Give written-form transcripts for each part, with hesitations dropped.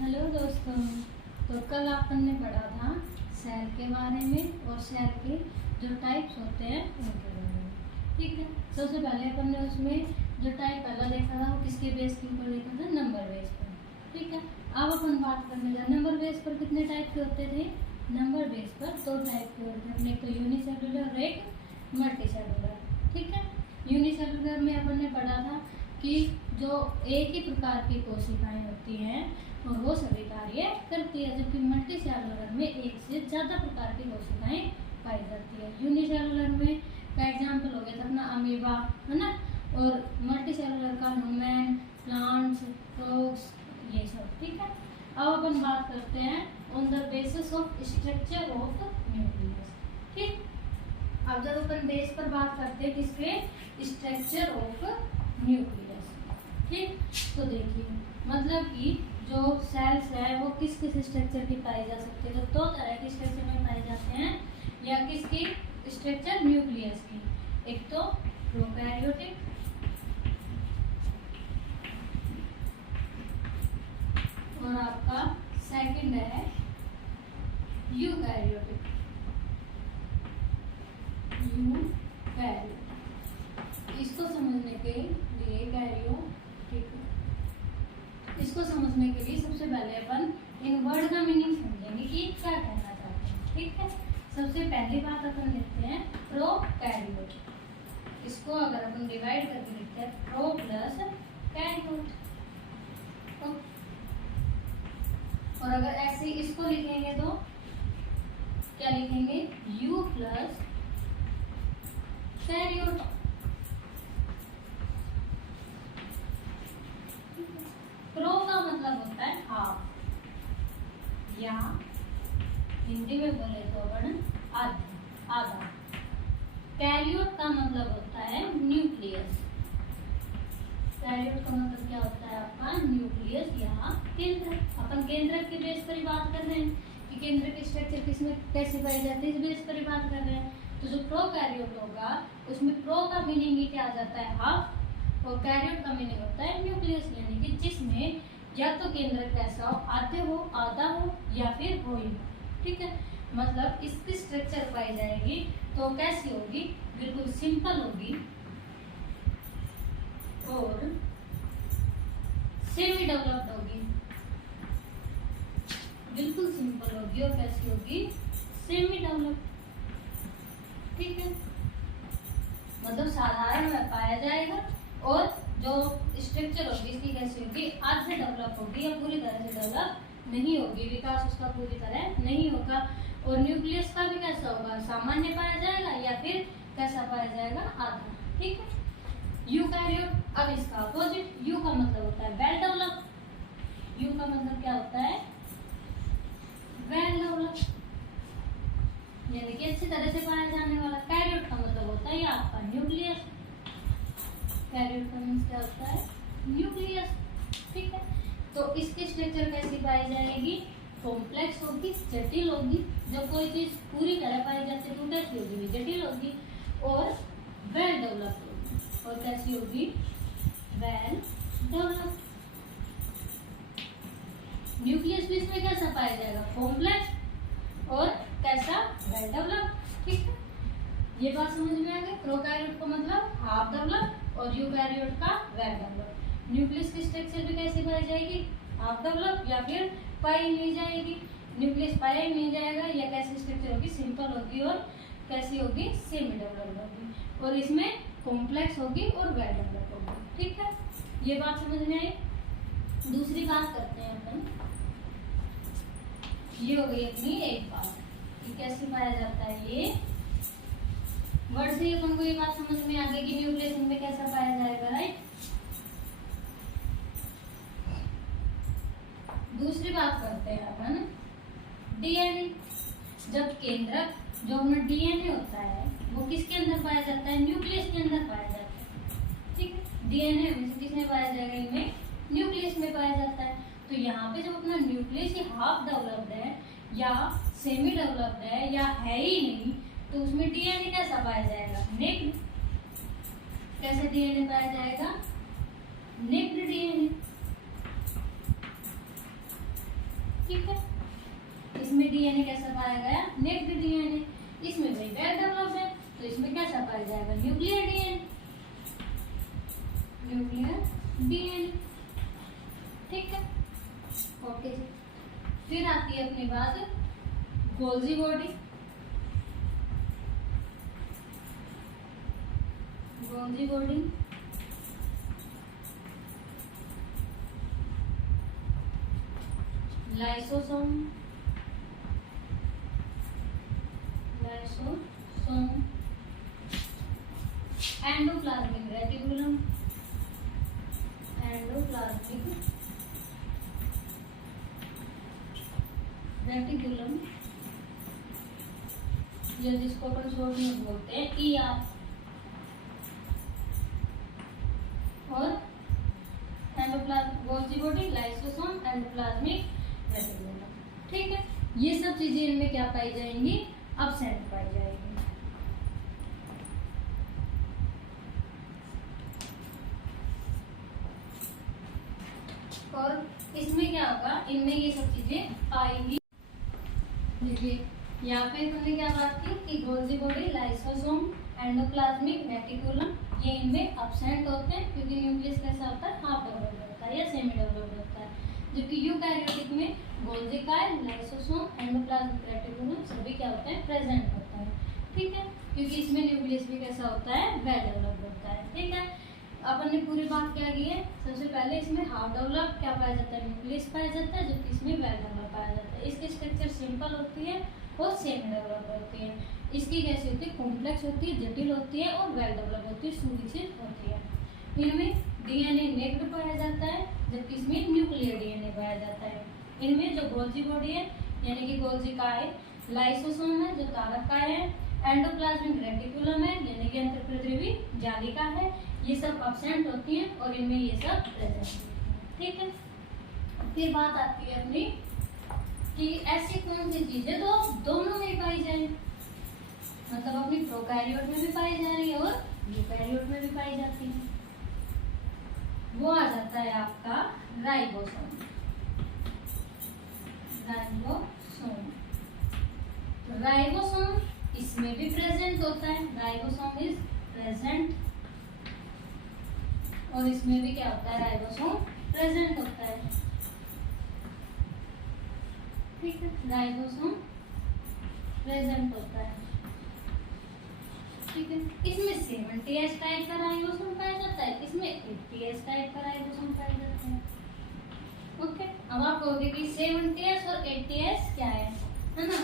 Hello दोस्तों। तो कल अपन ने पढ़ा था सेल के बारे में और सेल के जो टाइप्स होते हैं उनके बारे में। ठीक है, सबसे पहले अपन ने उसमें जो टाइप पहला देखा था वो किसके बेस के ऊपर देखा था, नंबर बेस पर। ठीक है, अब अपन बात करने जा नंबर बेस पर कितने टाइप के होते थे। नंबर बेस पर दो टाइप के होते हैं, एक तो यूनिसेलुलर और एक मल्टीसेलुलर। ठीक है, यूनिसेलुलर में अपन ने पढ़ा था कि जो एक ही प्रकार की कोशिकाएं होती हैं और वो सभी कार्य करती है, जबकि मल्टी सेलुलर में एक से ज़्यादा प्रकार की कोशिकाएं पाई जाती है। यूनिसेलुलर में का एग्जाम्पल हो गया था अपना अमीबा, है ना, और मल्टी सेलुलर का ह्यूमन, प्लांट्स, फ्रॉग्स, ये सब। ठीक है, अब अपन बात करते हैं on the basis of structure of nucleus. ठीक, अब जब अपन बेस पर बात करते हैं किसके, स्ट्रक्चर ऑफ न्यूक्लियस। ठीक, तो देखिए मतलब कि जो सेल्स है वो किस किस स्ट्रक्चर की पाई जा सकती है, तो दो तरह के स्ट्रक्चर में पाए जाते हैं, या किसकी स्ट्रक्चर, न्यूक्लियस की। एक तो प्रोकैरियोटिक और आपका सेकंड है यूकैरियोटिक। इसको समझने के लिए इसको समझने के लिए सबसे पहले अपन इन वर्ड का मीनिंग समझेंगे कि क्या कहना चाहते हैं। ठीक है, सबसे पहली बात अपन लिखते हैं प्रोकैरियोट। इसको अगर अपन डिवाइड करके लिखते हैं प्रो प्लस कैरियोट, और अगर ऐसे इसको लिखेंगे तो क्या लिखेंगे, यू प्लस कैरियोट। प्रो का मतलब होता है हाफ, या हिंदी में बोले तो अपन आधा। कैरियोट का मतलब होता है न्यूक्लियस। कैरियोट का मतलब क्या होता है आपका, न्यूक्लियस या केंद्र। अपन केंद्र के बेस पर ही बात कर रहे हैं कि केंद्र की स्ट्रक्चर किसमें कैसे पाई जाती है, इस बेस पर ही बात कर रहे हैं। तो जो प्रोकैरियोट होगा उसमें प्रो का मीनिंग ही क्या आ जाता है, हाफ, और कैरियोट का मीनिंग होता है न्यूक्लियस, यानी कि जिसमें या तो केंद्र कैसा हो, आधे हो, आधा हो, या फिर हो ही। ठीक है, मतलब इसकी स्ट्रक्चर पाई जाएगी तो कैसी होगी, बिल्कुल सिंपल होगी और सेमी डेवलप्ड होगी। बिल्कुल सिंपल होगी और कैसी होगी, सेमी डेवलप्ड। ठीक है, मतलब साधारण में पाया जाएगा, और जो स्ट्रक्चर होगी इसकी कैसी होगी, आधे डेवलप होगी या पूरी तरह से डेवलप नहीं होगी, विकास उसका पूरी तरह नहीं होगा। और न्यूक्लियस का भी कैसा होगा, सामान्य पाया जाएगा या फिर कैसा पाया जाएगा, आधा। ठीक है, यूकैरियोट, अब इसका अपोजिट, यू का मतलब होता है वेल डेवलप। यू का मतलब क्या होता है, वेल डेवलप, यानी कि अच्छी तरह से पाया जाने वाला। कैरियोट का मतलब होता है आपका न्यूक्लियस। कैरियोट का मीन्स क्या होता है, न्यूक्लियस। ठीक है, तो इसकी स्ट्रक्चर कैसी पाई जाएगी, कॉम्प्लेक्स होगी, जटिल होगी। जब कोई चीज पूरी तरह पाई जाती है तो कैसी होगी, जटिल होगी, और वेल डेवलप्ड होगी। और कैसी होगी, वेल डेवलप्ड। न्यूक्लियस भी इसमें कैसा पाया जाएगा, कॉम्प्लेक्स, और कैसा, वेल डेवलप्ड। ठीक है, ये बात समझ में आ गई। प्रोकैरियोट का मतलब हाफ डेवलप और यूकैरियोट का वेल डेवलप। न्यूक्लियस की स्ट्रक्चर भी कैसी पाई जाएगी, हाफ डेवलप, या फिर पाई नहीं जाएगी, न्यूक्लियस पाया ही नहीं जाएगा, या कैसी स्ट्रक्चर होगी, सिंपल होगी, और कैसी होगी, सेमी डेवलप्ड होगी, और इसमें कॉम्प्लेक्स होगी और वेल डेवलप होगी। ठीक है, ये बात समझ में आई। दूसरी बात करते हैं अपन, ये हो गई अपनी एक बात कि कैसे पाया जाता है, ये वर्ड से अपन को ये बात समझ में आ गई कि न्यूक्लियस में कैसा पाया जाएगा, राइट। दूसरी बात करते हैं अपन डीएनए। जब केंद्रक जो अपना डीएनए होता है वो किसके अंदर पाया जाता है, न्यूक्लियस के अंदर पाया जाता है। ठीक है, डीएनए में से किसमें पाया जाएगा, इनमें न्यूक्लियस में पाया जाता है। तो यहाँ पे जब अपना न्यूक्लियस ही हाफ डेवलप्ड है या सेमी डेवलप्ड है या है ही नहीं, तो उसमें डीएनए कैसा पाया जाएगा, नेक्ड। कैसे डीएनए पाया जाएगा, नेक्ड डीएनए। ठीक है। इसमें डीएनए कैसा पाया गया? Naked DNA. इसमें वही वेल डेवलप्ड है, तो इसमें कैसा पाया जाएगा? Nuclear DNA, nuclear DNA. ठीक है, ओके जी। फिर आती है अपनी बात Golgi body. Golgi body lysosome, lysosome, endoplasmic reticulum, endoplasmic reticulum, ये जिसको अपन शॉर्ट में बोलते हैं ईआर, और endoplasmic Golgi body, lysosome, endoplasmic reticulum. ठीक है, ये सब चीजें इनमें क्या पाई जाएंगी? अब्सेंट पाई जाएंगी। और इसमें क्या होगा? इनमें ये सब चीजें पाएंगी। देखिए यहाँ पे हमने क्या बात की कि Golgi body, lysosome, endoplasmic reticulum ये इनमें अब्सेंट होते हैं क्योंकि न्यूक्लियस कैसा होता है? हाफ डेवलप्ड होता है या सेमी डेवलप्ड होता है। जबकि यूकैरियोटिक में Golgi Kyle, lysosome, endoplasmic reticulum सभी क्या होते हैं? प्रेजेंट होता है। ठीक है, क्योंकि इसमें न्यूक्लियस भी कैसा होता है? वेल डेवलप्ड होता है। ठीक है, अपन ने पूरी बात क्या की है? सबसे पहले इसमें हाफ डेवलप क्या पाया जाता है? न्यूक्लियस पाया जाता है, जबकि इसमें वेल डेवलप पाया जाता है। इसकी स्ट्रक्चर सिंपल होती है और सेमी डेवलप होती है। इसकी कैसी होती है? कॉम्प्लेक्स होती है, जटिल होती है, और वेल डेवलप होती है, सुविकसित होती है। इनमें डीएनए नेक्ड पाया जाता है, जबकि इसमें न्यूक्लियर डीएनए पाया जाता है। इनमें जो गोल्जी बॉडी है यानी कि गोल्जी का है, लाइसोसोम है जो तारक का है, एंडोप्लाज्मिक रेटिकुलम है यानी कि अंतःप्रद्रवी जालिका है, ये सब अब्सेंट होती हैं और इनमें ये सब प्रेजेंट होती है। ठीक है, फिर बात आती है अपनी कि ऐसी कौन सी चीजें तो दोनों में पाई जाए, मतलब अपनी प्रोकैरियोट में भी पाई जा रही है और यूकैरियोट में भी पाई जाती है। वो आ जाता है आपका राइबोसोम। राइबोसोम, तो राइबोसोम इसमें भी प्रेजेंट होता है। राइबोसोम इज प्रेजेंट, और इसमें भी क्या होता है? राइबोसोम प्रेजेंट होता है। ठीक है, राइबोसोम प्रेजेंट होता है। ठीक है, इसमें 70S टाइप का राइबोसोम पाया जाता है, इसमें 80S टाइप का राइबोसोम पाया जाता है। ओके, अब आप कहोगे कि 70S और 80S क्या है ना?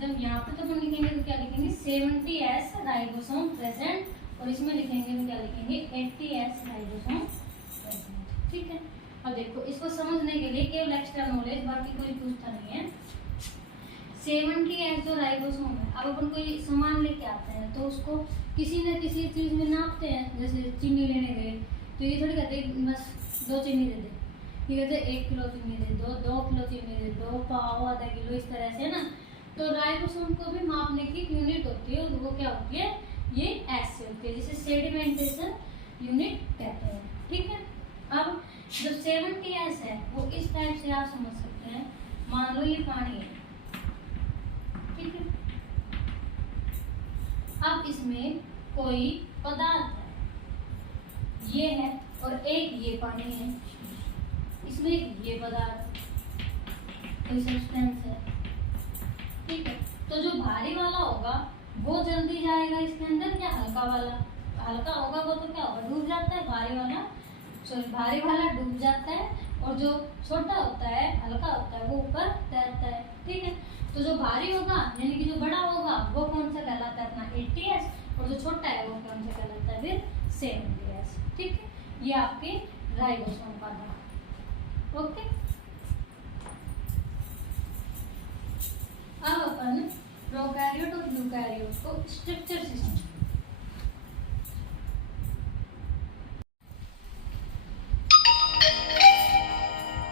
जब यहाँ पे तो हम लिखेंगे तो क्या लिखेंगे? 70S राइबोसोम प्रेजेंट, और इसमें लिखेंगे तो क्या लिखेंगे? 80S ribosome present. ठीक है, अब देखो इसको समझने के लिए केवल एक्स्ट्रा नॉलेज, बाकी कोई पूछता नहीं है। 70S जो राइबोसोम है, अब अपन कोई सामान लेके आते हैं तो उसको किसी न किसी चीज में नापते हैं। जैसे चीनी लेने गए तो ये थोड़ी कहते बस 2 चीनी दे दे, ये कहते 1 किलो चीनी दे दो, 2 किलो चीनी दे दो, पाव, आधा किलो, इस तरह से ना। तो राइबोसोम को भी मापने की यूनिट होती है, और वो क्या होती है? ये एस से होती है, जिसे सेडिमेंटेशन यूनिट कहते हैं। ठीक है, अब जो 70S है वो इस टाइप से आप समझ सकते हैं। मान लो ये पानी है, ठीक है, अब इसमें कोई पदार्थ है, ये है, और एक ये पानी है, इसमें ये पदार्थ कोई सब्सटेंस है। ठीक है, तो जो भारी वाला होगा वो जल्दी जाएगा इसके अंदर, या हल्का वाला? हल्का होगा वो तो क्या होगा? डूब जाता है। भारी वाला डूब जाता है, और जो छोटा होता है, हल्का होता है, वो ऊपर तैरता है। ठीक है, तो जो भारी होगा यानी कि जो बड़ा होगा वो कौन सा कहलाता है? अपना 80S, और जो छोटा है वो कौन सा कहलाता है? फिर 70S। ठीक है, ये आपके राइबोसोम का था। ओके, अब अपन प्रोकैरियोट और यूकैरियोट को स्ट्रक्चर से समझें।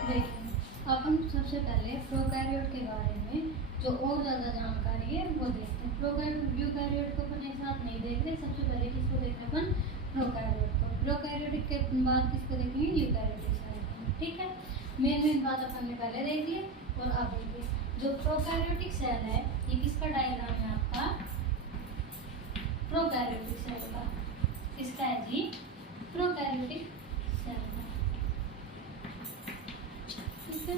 देखिए, अपन सबसे पहले प्रोकैरियोट के बारे में जो और ज्यादा जानकारी है वो देखते हैं। प्रोकैरियोट यूकैरियोट को अपन एक साथ नहीं देख रहे, सबसे पहले किसको देख रहे अपन? प्रोकैरियोट को। प्रोकैरियोटिक के बाद किसको देखेंगे? यूकैरियोटिक। ठीक है, मेन बात अपन ने पहले देख ली और अब देखिए जो प्रोकैरियोटिक सेल है ये किसका डायग्राम है आपका, प्रोकैरियोटिक सेल का। किसका है जी, प्रोकैरियोटिक सेल का, ठीक है,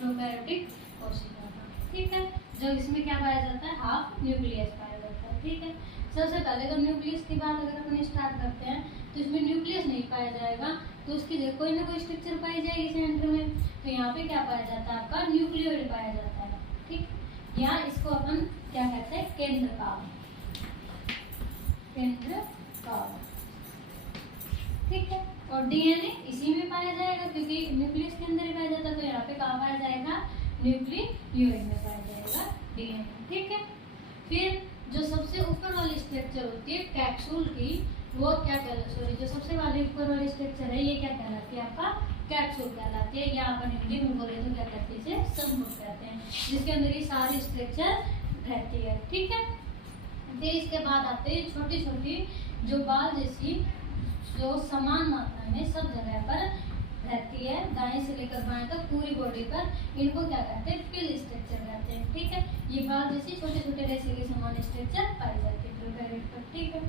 प्रोकैरियोटिक कोशिका का, ठीक है। जब इसमें क्या पाया जाता है, हाफ न्यूक्लियस पाया जाता है, ठीक है। सबसे पहले तो न्यूक्लियस की बात अगर अपन स्टार्ट करते हैं तो इसमें न्यूक्लियस नहीं पाया जाएगा, तो उसकी जगह कोई ना कोई स्ट्रक्चर पाई जाएगी सेंटर में। तो यहाँ पे क्या पाया जाता है, आपका न्यूक्लियोइड पाया जाता है, ठीक। या इसको अपन क्या कहते हैं, केंद्र काल, केंद्र काल, ठीक है। और डीएनए इसी में पाया जाएगा क्योंकि न्यूक्लियस के अंदर ही पाया जाता है, तो यहाँ पे कहाँ पाया जाएगा, न्यूक्लियोइड में पाया जाएगा डीएनए, ठीक है। फिर जो सबसे ऊपर वाली स्ट्रक्चर होती है कैप्सूल की, वो क्या कहलाती है, सॉरी जो सबसे वाली ऊपर वाली स्ट्रक्चर है ये क्या कहलाती है, आपका कैप्सूल कहलाती है, या अपन हिंदी में बोले तो क्या कहते हैं, इसे संमुख कहते हैं, जिसके अंदर ये सारी स्ट्रक्चर रहती है, ठीक है। फिर इसके बाद आते हैं छोटी छोटी जो बाल जैसी, जो समान मात्रा में सब जगह पर रहती है, दाएं से लेकर बाएं तक पूरी बॉडी पर, इनको क्या कहते हैं, पिल स्ट्रक्चर कहते हैं, ठीक है। ये बाल जैसी छोटे छोटे रेशे के समान स्ट्रक्चर पाई जाती है प्रोकैरियोट पर, ठीक है।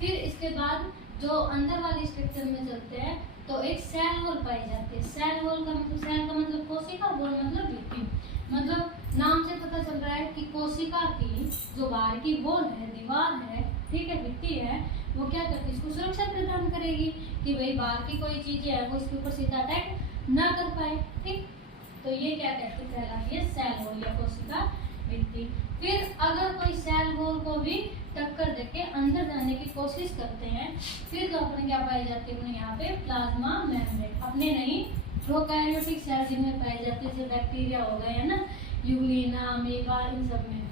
फिर इसके बाद जो अंदर वाली स्ट्रक्चर में चलते हैं तो एक सेल वॉल पाई जाती है। सेल वॉल का मतलब, सेल का मतलब कोशिका, वॉल मतलब भित्ति, मतलब नाम से पता चल रहा है कि कोशिका की जो बाहर की वॉल है, दीवार है, ठीक है, भित्ति है, वो क्या करती है, इसको सुरक्षा प्रदान करेगी कि भाई बाहर की कोई चीजें है वो इसके ऊपर सीधा अटैक ना कर पाए, ठीक। तो ये क्या कहलाती है, सेल वॉल या कोशिका भित्ति। फिर अगर कोई सेल वॉल को भी टक्कर देके अंदर जाने की कोशिश करते हैं, फिर तो अपने क्या पाई जाती है, यहाँ पे प्लाज्मा मेम्ब्रेन, अपने नहीं प्रोकैरियोटिक सेल जिनमें पाई जाती है, जैसे बैक्टीरिया हो गए है ना, यूग्लिना, अमीबा, इन सब में।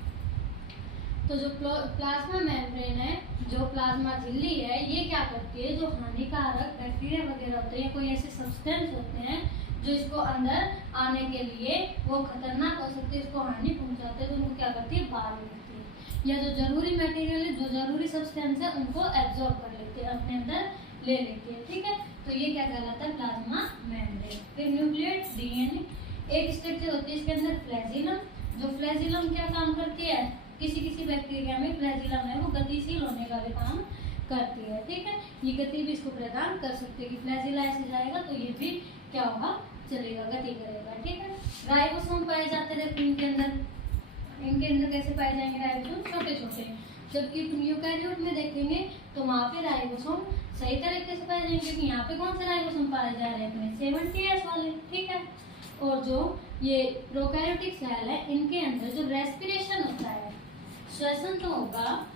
तो जो प्लाज्मा मेम्ब्रेन है, जो प्लाज्मा झिल्ली है, ये क्या करती है, जो हानिकारक बैक्टीरिया वगैरह होते हैं, कोई ऐसे सब्सटेंस होते हैं जो इसको अंदर आने के लिए वो खतरनाक हो सकते हैं, इसको हानि पहुंचाते हैं, तो उनको क्या करती है, बाहर निकलती है, या जो जरूरी मटेरियल है, जो जरूरी सब्सटेंस है, उनको एब्जॉर्ब कर लेती है, अपने अंदर ले लेती है, ठीक है। तो ये क्या कहलाता है, प्लाज्मा मेम्ब्रेन। फिर न्यूक्लियोइड, डीएनए, एक स्ट्रक्चर होती है इसके अंदर फ्लैजिलम, जो फ्लैजिलम क्या काम करती है, किसी किसी बैक्टीरिया में फ्लैजिलम है वो गतिशील होने का भी काम करती है, ठीक है। ये गति भी इसको प्रदान कर सकती है कि फ्लैजिला ऐसे जाएगा तो ये भी क्या होगा, चलेगा, गति करेगा, ठीक है। राइबोसोम पाए जाते हैं इनके अंदर, इनके अंदर कैसे पाए जाएंगे राइबोसोम, छोटे छोटे, जबकि यूकैरियोट में देखेंगे तो वहाँ पे राइबोसोम सही तरीके से पाए जाएंगे, क्योंकि यहाँ पे कौन से राइबोसोम पाए जा रहे हैं, अपने 70S वाले, ठीक है। और जो ये प्रोकैरियोटिक सेल है, इनके अंदर जो रेस्पिरेशन होता है, श्वसन तो होगा,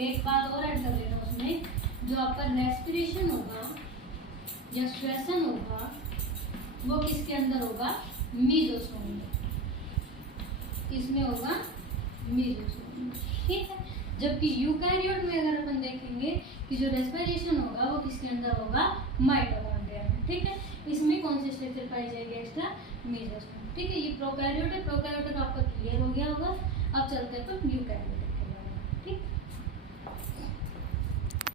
एक बात और ऐड कर लेना उसमें, जो आपका रेस्पिरेशन होगा या श्वसन होगा वो किसके अंदर होगा, मीजोसोम में, किसमें होगा, मीजोसोम में, ठीक है। जबकि यूकैरियोट में अगर अपन देखेंगे कि जो रेस्पिरेशन होगा वो किसके अंदर होगा, माइटोकॉन्ड्रिया में, ठीक है। इसमें कौन सी स्ट्रक्चर पाई जाएगी, एक्स्ट्रा मीजोसोम, ठीक है। ये प्रोकैरियोट है, प्रोकैरियोट आपका क्लियर हो गया होगा। अब चलते हैं तो यूकैरियोट।